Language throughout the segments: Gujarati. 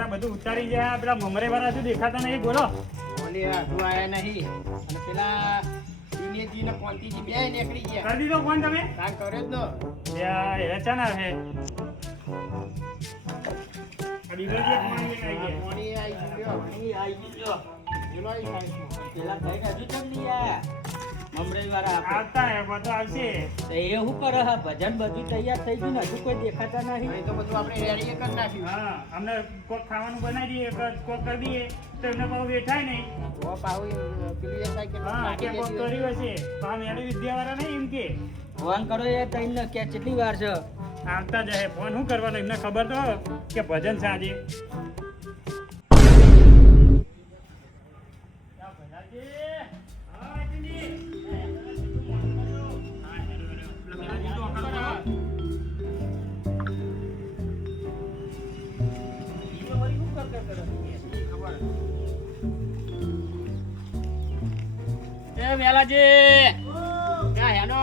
વાળા બધું ઉતારી ગયા, પેલા મમરે વાળા શું દેખાતા નહીં, બોલો. ઓલી આટલું આયા નહીં અને પેલા દિનેશજી ને કોંતીજી બે નીકળી ગયા. કરી દીધો ફોન તમે? કામ કર્યો જ નો. યા એ ચાના છે. આ બીજો જે ફોન લઈને આવી ગયા. મોની આઈ ગયો. પાણી આવી ગયો. પેલો આઈ સાઈડમાં. પેલા ભાઈ હજુ કેમ નહીં આયા? મમરાઈ વાળા આપણે. આવતા હે, બધું આવશે. તો એ શું કરે હે? ભજન બધું તૈયાર થઈ ગયું ને હજુ કોઈ દેખાતા નહીં. અહીં તો બધું આપણે રેડી કરી નાખ્યું. હા, અમને કોક ખાવાનું બનાવી દઈએ, કોક કરી દઈએ, તો એમને બહુ બેઠાય નહીં. ઓ પાહુ પેલું એ થાય કે હા, નાખી કે કોક દેજો. કર્યું હશે. તો આ મેળી વિદ્યાવાળા નહીં એમ કે. ફોન કરો એ તઈને ને કે કેટલી વાર છે? આવતા જ હે. ફોન શું કરવાનો, એમને ખબર તો હોય કે ભજન છે આજે. એ મેલાજી ક્યાં હેનો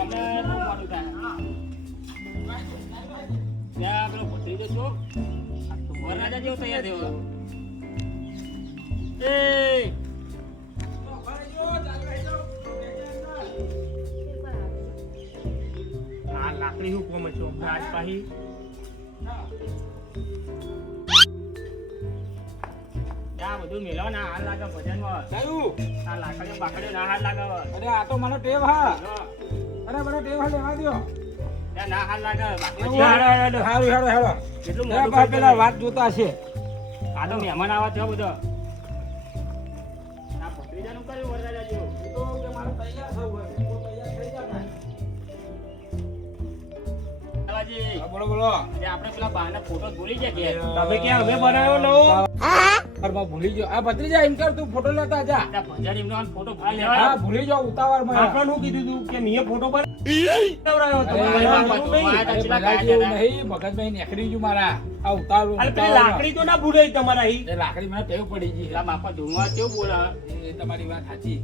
અમે બહુ મોડું થાય. ત્યાં પેલો ભત્રીજો છો વરરાજા જેવો તૈયાર થયો. એ આ લાકડી હું કોમ છો આજ પાહી આ બધું મેલો ના હાલ લાગે ભજનમાં. આ લાકડીઓ બાકડીઓ ના હાલ લાગે. અરે આ તો મને ટેવ હા. અરે મને ટેવ હા લેવા દ્યો. ત્યાં ના હાલ લાગે. હારું હારું હારું. કેટલું ત્યાં મોટું પેલા વાત જોતા છે. આ તો મહેમાન આવા થયો બધો. આ ભત્રીજાનું કર્યું વરરાજા જેવું. તો કે મારે તૈયાર થવું હોય. તો તૈયાર થઈ જા ભાઈ. બાલાજી, હા, બોલો બોલો. આજે આપણે પેલા બહાના ફોટો ભૂલી ગયા ઘેર. તમે ક્યાં અમે બનાવ્યો નવો? ઘરમાં ભૂલી ગયો. આ ભત્રીજા એમ કર તું ફોટો લેતા જા. ત્યાં ભજારી એમનો ફોટો ભૂલી હા ગયા. ભૂલી જાવ ઉતાવળમાં. આપણને શું કીધું તું કે મીએ ફોટો પર મગજમાં નેકરી ગયું મારા. આ ઉતાવળ લાકડી તો ના ભૂલે તમારા અહીં. એ લાકડી મને ટેવ પડી ગઈ. પેલા બાપા ધુમા કેવું બોલે. એ તમારી વાત સાચી.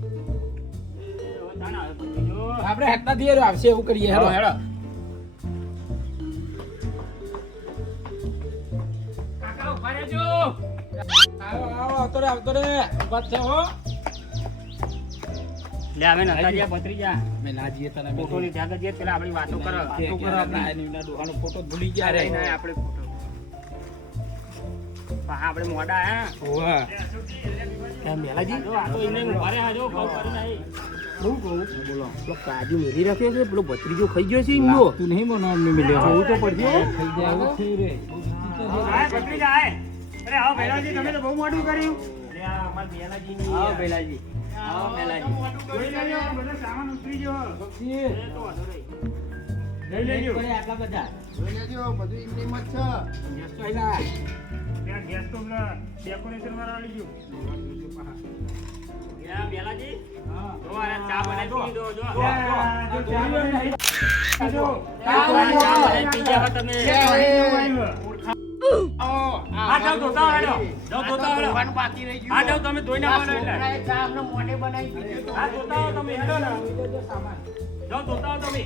હવે તાણ આવે ભત્રીજો. આપણે હેકતા દઈએ રે, આવશે એવું કરીએ. હેડો હેડો. કાકા ઉભા રહેજો. આવો આવો આવતો રે ઉભા છે હો. લે અમે નતા ગયા ભત્રીજા. મેં ના જઈએ તને ફોટો ની ધ્યાન દે પેલા આપણી વાતો કરો. વાતો કરો આપણે. ડોહાનો ફોટો ભૂલી ગયા રે. નહીં, નહીં, આપણે ફોટો. હા, આપણે મોડા હે. ઓવા. મેલાજી આ તો એને ઉભા રહ્યા જો કોલ કરી નહીં. શું કહું? બોલો. પેલો કાજુ મેલી રાખ્યો છે, પેલો ભત્રીજો ખાઈ ગયો છે એમનો. તું નહીં મને મિલ્યો. જોવું તો પડશે. થઈ જાય એવું થયું રે. આય ભત્રીજા આય. અરે આવો ભેલાજી, તમે તો બહુ મોટું કર્યું. અરે આ અમાર ભેલાજીની આવો પેલાજી. આવો પેલાજી. જોઈ લેજો, બધો સામાન ઉતરી ગયો. બક્ષી. એ તો વાંધો નહીં. લઈ લેજો. કોઈ આટલા બધા. જોઈ લેજો બધું એમની મત છે. ગેસ તો આયલા. ત્યાં ગેસ તો પેલા ડેકોરેશન વાળા આવી ગયું. યા બેલાજી હા. જો આ ચા બનાવી પી દો જો. જો ચા બનાવી. જો. ચા બનાવી પી ગયા તમે. આ જાઓ ધોતા હેડો. જાઓ ધોતા હેડો. ધોવાનું બાકી રહી ગયું. આ જાઓ તમે ધોઈને આવો ને એટલે. છોકરાએ ચા અમને મોઢે બનાવી પીધી તો. આ ધોતા આવો તમે હેડો ને. જાઓ ધોતા આવો તમે.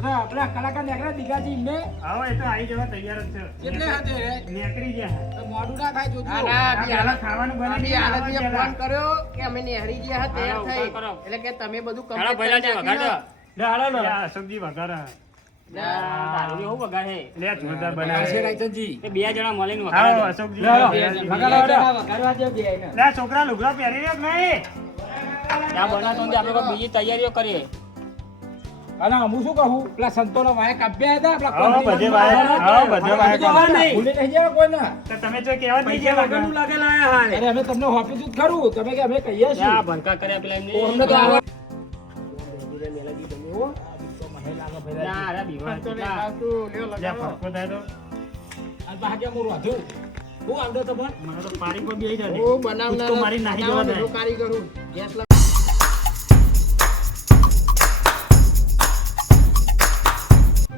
અરે આપણા કલાકાર નીકળ્યા દીઘાજી એમને. આવો એ તો આવી જવા તૈયાર જ છે. કેટલે હાથે રે? નીકળી ગયા. તો મોઢું ના ખાય જોજો. ના, ના. આ પહેલા ખાવાનું બનાવી આની હાલત આવો મેં ફોન પહેલા. કર્યો કે અમે નેહરી ગયા હતા તૈયાર હા, થઈ. ઉભા કરો. એટલે કે તમે બધું હાલો complete ભૈલાજી કરી વગાડો. નાખ્યું લે હાલો ને. આ અશોકજી વગાડો. ને? દારૂ એવું વગાડે. લે જોરદાર આવશે બનાવે. રાયચંદજી. એ બે જણા મળીને આવો વગાડે. અશોકજી. લે, લો. ભૈલાજી. વગાડો, વગાડો. વગાડવા દે બે એને. લે છોકરા લુગડા પહેરી રહ્યો કે નહીં? ત્યાં બનાવતો નથી, આપણે કોઈ બીજી તૈયારીઓ કરીએ. અને હું શું કહું, પેલા સંતોના વાય કાપ્યા હતા આપણા આવો બધે વાય, આવો બધે વાય કાપ્યા. ભૂલી નહીં જાય કોઈને. તો તમે જો કહેવા જ નહીં ગયા વગરનું લાગે. અરે અમે તમને હોપીશું જ ખરું, તમે કે અમે કહીએ છીએ. ત્યાં ભણકા કર્યા પેલા એમને. અમને તો આવડે. ના, અરે બીમાર કેટલા. લે ફરકો થાય તો. આ ભાગ્યા મોરું હતું. હું આવડે તો પણ. મને તો પારી પર બેહી જાય. હું બનાવનાર કૂદકો મારી નાહી જવા દે. બનાવવાનો કારીગર હું. ગેસ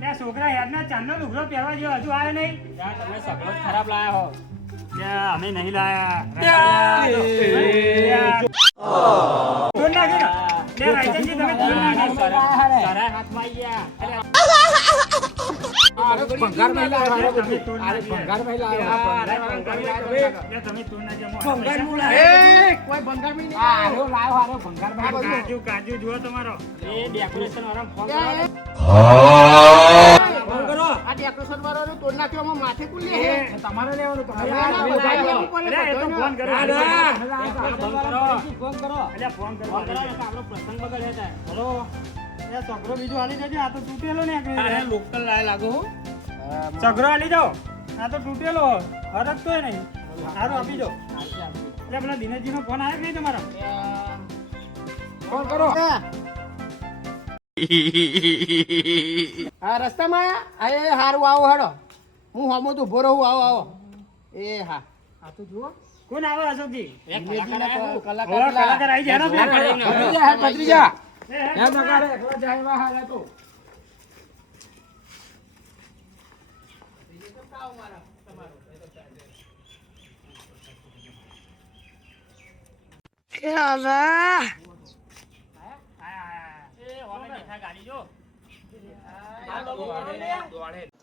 લે છોકરા યાદના ચાંદનો લુગડો પહેરવા જેવો હજુ આવે નહીં. ત્યાં તમે સગડો જ ખરાબ લાયા હો. લે અમે નહીં લાયા. ધોઈ નાખી ને. લે રાયચંદજી તમે ધોઈ નાખી. સરાય હાથમાં આવી ગયા. ભંગાર મહિલા આવ્યો તમે તોડ અરે નાખ્યા. ભંગાર મહિલા અરે, આવ્યો એટલે તમે તોડ નાખ્યા. ભંગાર પૈસા? મુલા. એ, કોઈ ભંગાર બી નહીં આરો લાવ્યો આરો ભંગાર આ બધું. કાજુ કાજુ જુઓ તમારો. એ ડેકોરેશન વાળા ફોન એ, ફોન કરો આ ડેકોરેશન વાળાનું તોડ નાખ્યો, આમાં માથે કુલ લે. એ, તમારે લેવાનું તમારે ના, ના, બધાય લેવું પડે, અરે, એ તો બધાયને. ફોન કરો. ના, ના. ફોન કરો અલ્યા, ફોન કરો. ફોન કરો ને તો આપણો પ્રસંગ બગડે છે બોલો. એ છોકરો બીજું હાલી જજો. આ તો તૂટેલો ને અરે લોકલ લાગો હો છોકરો હાલી જાઓ. આ તો તૂટેલો હરકતોય નહીં. સારું આપી દો. એટલે પેલા દિનેશજી નો ફોન આવ્યો કે નહીં તમારા? ફોન કરો હા, રસ્તામાં આયા? એ હારું, આવો હેડો. હું હમો તો ઉભો રહું, આવો આવો. એ હા, આ તો જુઓ. કોણ આવે અશોકજી? ધીમે-ધીમે કલાકાર હવે કલાકાર આવી જાય ને પેલા. ભત્રીજા, ભત્રીજા. એ, એ, એમ ના કરે, એકલા જાય એવા હાલ હતો.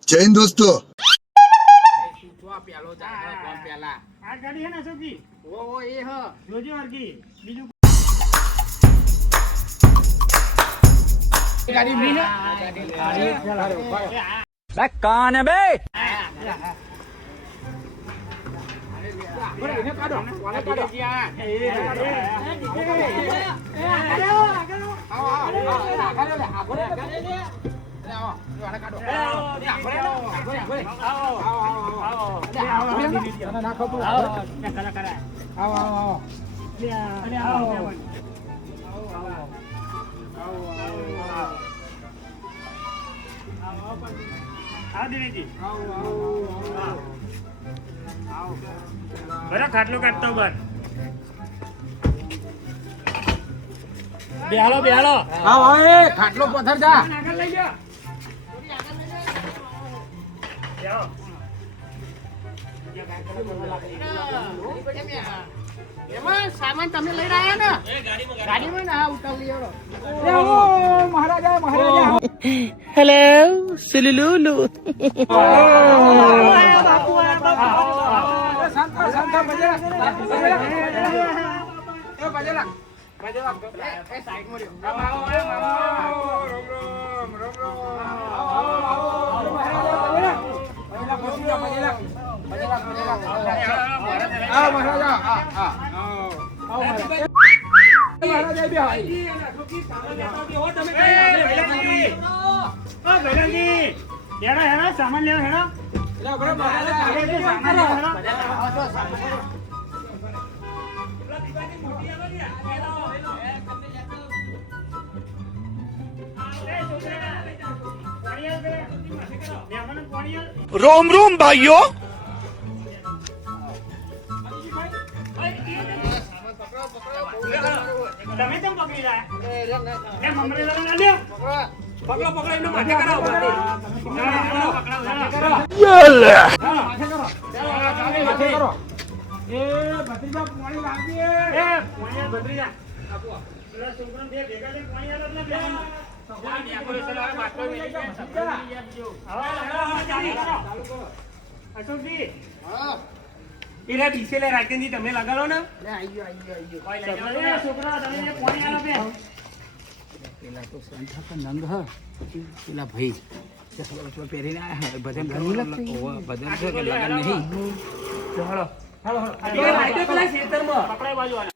જય હિન્દ દોસ્તો. તું જો આ પેલો જાય, કોણ પેલા? આ ગાડી છે ને અશોકજી? ઓ એ હ. જોજો હરકી. બીજું ગાડી મી ને? બોલે, એને કાઢો, કોને કાઢો? આવો, આવો, આગળ લે, આગળ લે. લે, આવો, જોડે કાઢો. આગળ લે, આગળ લે, આગળ લે. આવો, આવો, આવો. તને નાખો તું. આવો, આવો, આવો. બરાબર ખાટલો કાઢતો બર. બેહાલો બેહાલો આવો, એ ખાટલો પથ્થર જા. આગળ લઈ જાઓ. જાઓ. એમાં સામાન તમે લઈ રહ્યા ને? ગાડીમાં ને? હા, ઉતાવળી હેડો. એ ઓ, મહારાજા, મહારાજા. શાંત કર, શાંત કર, બજે રાખ. એ બજે રાખ. બજે રાખ. એ સાઈડમાં રહ્યો. આવો, આવો, આવો. રોમ, રોમ, રોમ, રોમ. આવો, આવો, આવો. મહારાજા, બજે રાખ. બજે રાખ, બજે રાખ. બજે રાખ, બજે રાખ. આવો, મહારાજા. આવો, આવો, મહારાજા. મહારાજા બે હાઈ. ઓ ભૈરવજી. હેડો, હેડો, સામાન લેવો, હેડો. એટલે બરાબર, મહારાજા આગળ જે સામાન લેવો, હેડો. રોમ રોમ ભાઈઓ. તમે કેમ પકડી રહ્યા? લે, મમરેલા ના લ્યો. પકડો, પકડો, એમને માથે કરાવો. પકડાવો, પકડાવો. માથે કરો. માથે કરો. એ ભત્રીજા પાણી લાગી. એ, પોણિયા ભત્રીજા. પેલા છોકરાને બે ભેગા થઈને પોણિયા આલો ને બે. અશોકજી. એના ડીસેલે રાજેન્દ્રજી તમે લગાડો ને? એ, છોકરા, તમે જે પોણિયા આલો બે. પેલા તો સંથા પર નંગ હ પેલા ભાઈ પહેરીને આયા ભજન ભજન છે કે લગન નહીં પકડાય બાજુ આને.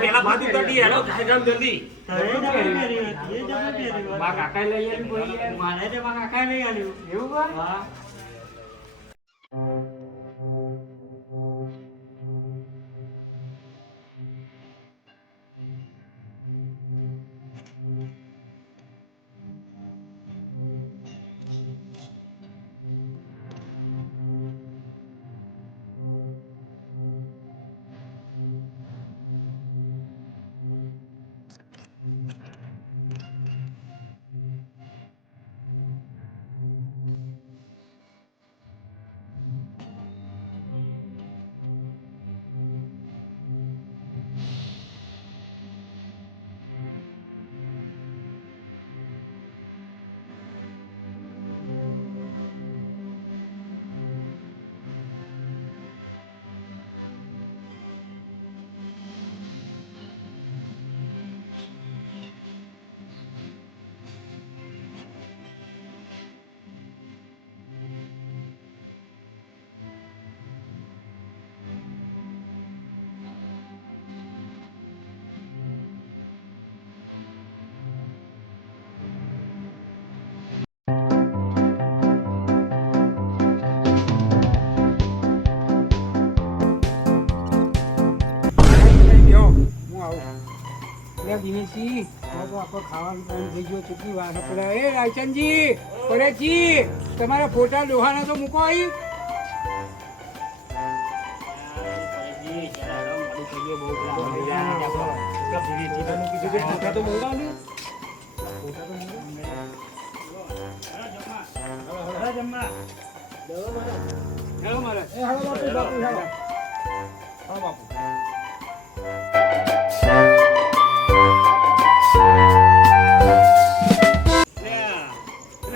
પેલા ભાત ઉતરતી હેડો ગાયગામ જલ્દી. અરે દિનેશજી આ તો આપણો ખાવાનું ટાઈમ થઈ ગયો કેટલી વાર પેલા એ રાયચંદજી પરેશજી તમારા ફોટા લોહાના તો મૂકો અહીં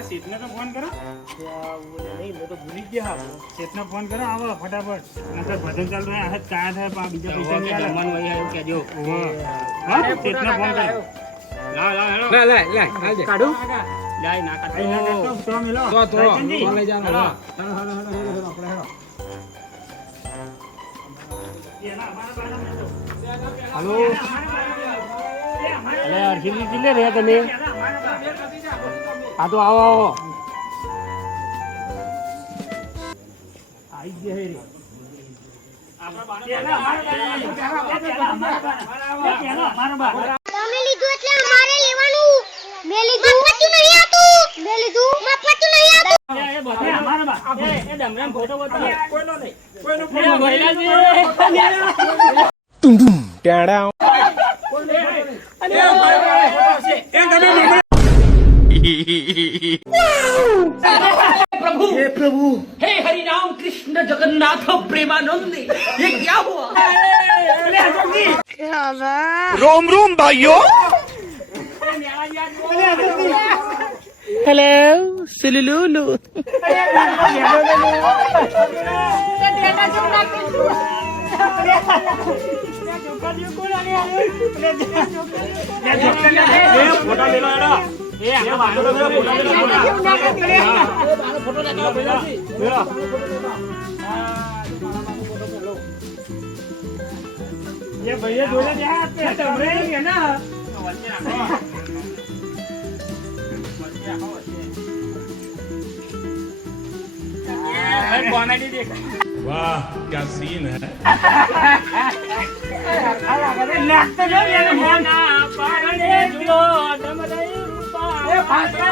શેઠને તો ફોન કરો શેઠને ફોન કરો આવો ફટાફટ નકર ભજન ચાલુ રહે આ કાયા થાય પણ બીજા પૈસા નહીં આલે જમવાનું અહીં આવ્યું કહેજો હા શેઠને ફોન કરો કાઢું લાય ના અહીં કાઢો ના તો મિલો રાયચંદજી, હેલો. એના અમારા બાજુ મેલો. હલો એના અમારા અરે અર્જુનજી કેટલે રહ્યા તમે આ તો આવો આવો આવી ગયા રે તમે લીધું એટલે અમારે લેવાનું મેં લીધું મફતું નહીં આતું મેં લીધું મફતું નહીં આતું हे हरि राम कृष्ण जगन्नाथ प्रेमानंद ये क्या हुआ रोम रोम भाइयों हेलो सुलुलुलु ये भैया जोड़े यहाँ पे डमरे ही है ना कॉमेडी देख वाह क्या सीन है लगता जो ये मोना पारने जो डमरे रूपा ए फासला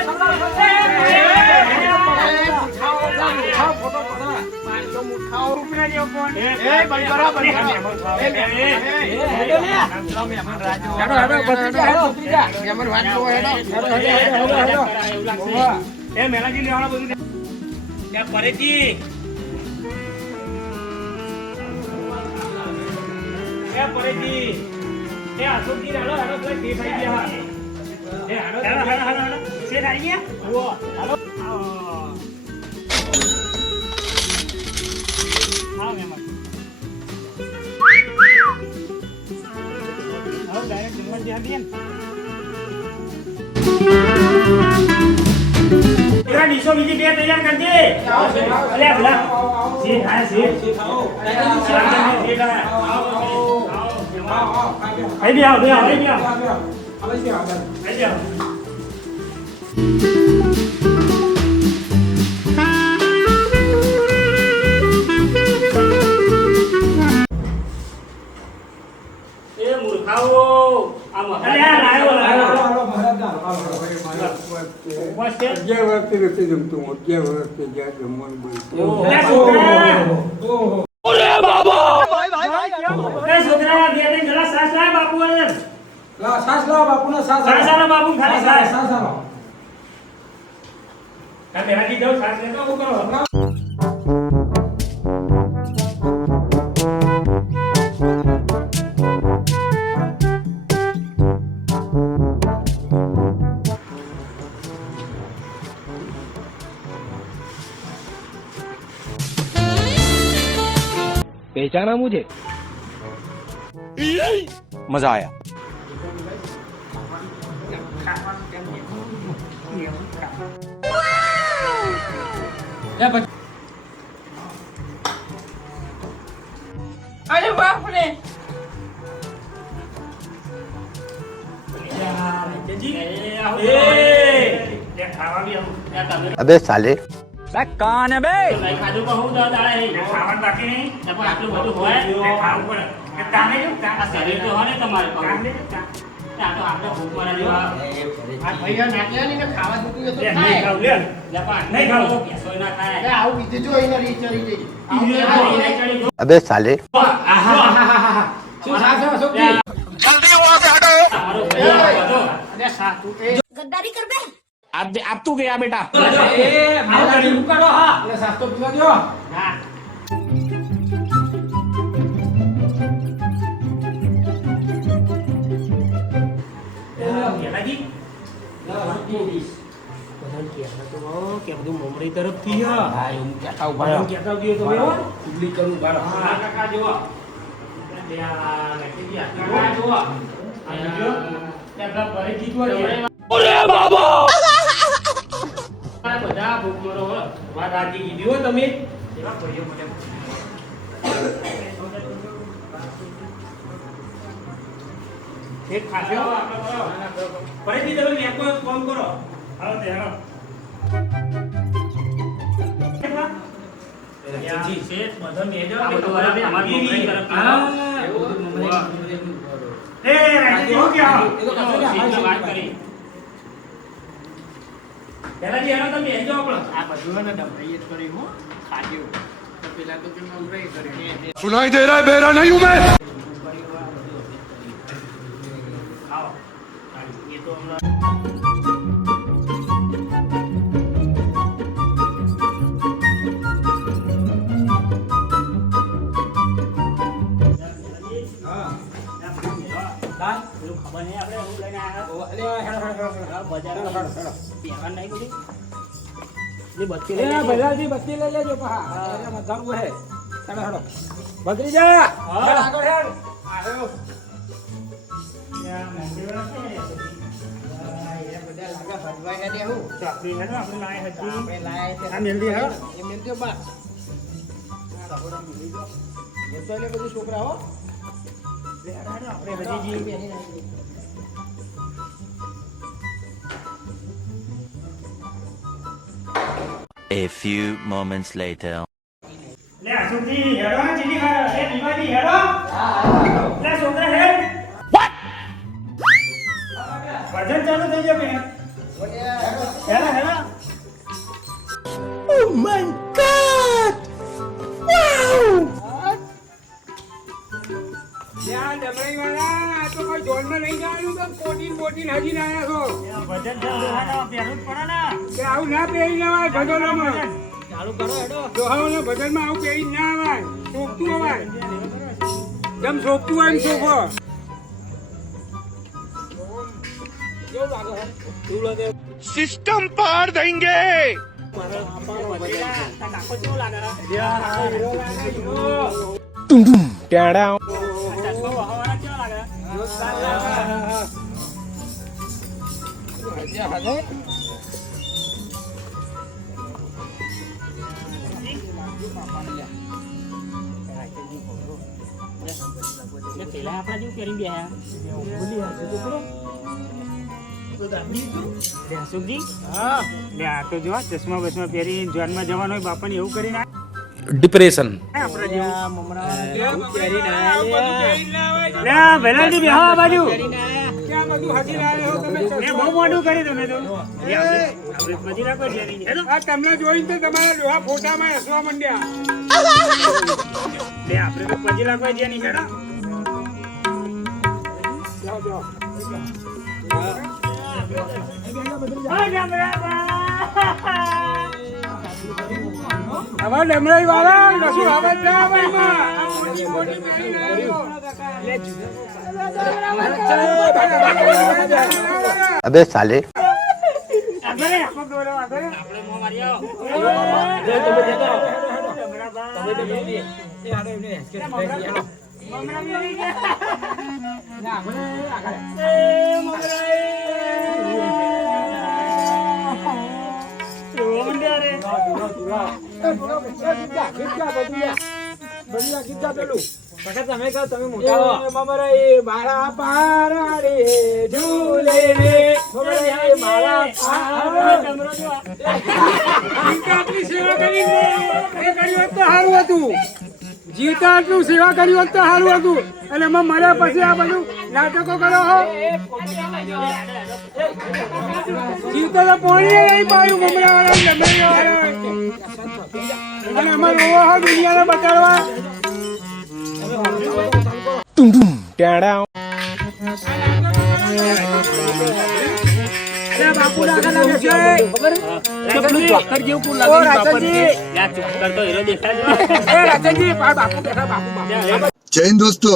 ડીશો બીજી બે તૈયાર કરજે અલે ભલા સીટ આ સીટ આઈ આવ બે આઈ આવ એ મૂર્ખાઓ આમ અરે લાયો पहचाना मुझे मजा आया अरे बाप रे अबे साले कान है बे ખાધું પણ હું દાડા ખાવાનું બાકી નહીં પણ આટલું બધું હોય ખાવું પડે કામે જો આ શરીર તો હોય ને તમારે કામ આ તો આપણે ભૂખ મારા જેવા. આ ભાઈઓ નાખ્યા નહીં ને ખાવા દીધું એ તો લે, નહીં ખાય. ખાવ, લે. લે પણ નહીં ખાવ. બેસોય ના થાય. અરે આવું બીજું જો એને રીત ચડી જઈ. ઈ આવું રે, નહીં. ઈ રે, ચડી જો. अबे साले શું સાચો સુખજી? મારો ભાઈ બધો. અરે સાચું એ गद्दारी कर बे अब तू गया बेटा આ ગાડી ઉકાળો હા. અરે સાચો પીવા દ્યો. હા. ગેલાજી? બધાને કહેતા તો હો કે બધું મમરી તરફથી હ. હા એવું કહેતા ઉભા એમ રહો. કહેતા આવજો તો હો. ઉગલી કરું ઉભા રહો. હા, કાકા જુઓ. બે આ નાખી દે. કાકા જુઓ. આ જો. ત્યાં પેલા ભરી જીતવા દે. આ બધા ભૂખ મરો હો. વાત આજી કીધી હો તમે. એવા ભાઈઓ મને. એક ખાશો. ફરીથી તમે મેકો ફોન કરો. હાલો તે હાલો. જી શેઠ બધો મેજો આ બધું બરાબર અમારી મમરી તરફથી હો. એવું બધું મમરી એ રાજી હો ગયા. એ તો કશું નહીં, સીધા વાત કરી. પેલાજી હેરો તમે એજો આપણો. આ બધું હે ને ડબરાઈ જ કર્યું હો. ખાધ્યું. તો પેલા તો કેમ ડબરાઈ કર્યું. सुनाई दे रहा है बेरा नहीं हूं मैं આવો. એ તો હમણાં પેલું ખબર નહીં આપણે હું લઈને આવ્યા પહેરવાનું નહીં બધું ની બત્તી લઈ લેજો. ભલાજી બત્તી લઈ લેજો પા. અરે મજાનું હે. ચાલો હેડો. બગડી જા. હા. આગળ હેડ. આવ્યો. ત્યાં મંદિરમાં છે ને. એ બધા લાગે ભરવાઈ હે દેવું. ચાકરી હેડો આપણે લાય હતી. આપણે લાયા છે. આ મેલડી હે? એ મેલડી બા. આ રબડા મેલી દો. એ તો એટલે બધું છોકરા હો. આપણે હજી બેહી નાખી. A few moments later લે અશુજી હેડો ને ચીલી ખાયો એ દીવાજી હેડો લે છોકરા હેડ વજન ચાલુ થઈ ગયો બેન હેડો હેડો ત્યાં ડબરાઈ વાળા આ તો કોઈ જોનમાં લઈ જવાનું તો બોટીન હજી ના આવ્યા છો. વજન ચાલુ હેડો પહેરવું જ પડે ને કે આવું ના પહેરી જવાય ભજનમાં. ચાલુ કરો હેડો દોહાઓના ભજનમાં આવું પહેરી ના આવાય. શોભતું અવાય. જેમ શોભતું હોય એમ શોભો. કેવું લાગે હે? કેવું લાગે? सिस्टम पार देंगे કાકો કેવું લાગે રા टेढ़ा ચશ્મા વહાવાળા કેવા લાગે હજી હાલે? પેલા આપણા જેવું પહેરી ગયા ભૂલી હશે તો ખરો સુખજી હા. લે આ તો જો ચશ્મા બસમાં પહેરી જોનમાં જવાનું હોય બાપાને એવું કરીને डिप्रेशन આપણા જેવું કેમ પહેરીને આયા? આવું બધું પહેરીને ના આવાય. લે ભેલાજી બેહો આ બાજુ ક્યાં બધું હજી ના આવ્યો તમે મેં ચશ્મા? બહુ મોડું કરી તમે તો આપણે પછી રાખો છે આ તમને જોઈને તો તમારા ડોહા ફોટામાં હસવા માંડ્યા. લે આપણે તો પછી રાખો છે નહીં હેડો જાઓ, જાઓ. હવે ડમરાઈ વાળા કશું અવાજ ના આવે એમાં. મોટી મોટી પહેરીને આવ્યો. अबे साले આગળ આખો ગોળો આગળ આપણે મો મારી આવો મારા પારાડે ઝૂલે રે મારા આટલી સેવા કરી એ કર્યું હોત તો સારું હતું. જીવતા આટલું સેવા કરી હોત તો સારું હતું અને એમાં મર્યા પછી આ બધું નાટકો કરો હો જીવતા તો પોણી નહીં પાયું મમરાવાળા અને એમાં રોવો હો દુનિયાને બતાડવા બાપુ જૈન દોસ્તો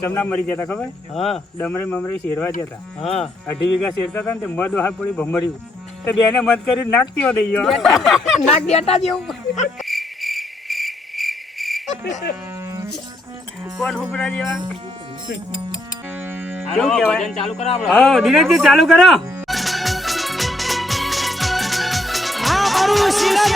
ચમના મરી જતા ખબર ડમરી મમરી શેરવા જતા 2.5 વીઘા શેરતા હતા ને તે મધ વાહ પડી ભમર્યું તો બેને મત કરી નાખતી હો દઈ ગયો નાક દેટા જેવું કોણ હુકરા જેવા કેવું કહેવાય ચાલુ કરો હા દિનેશજી ચાલુ કરો હા મારું શિરા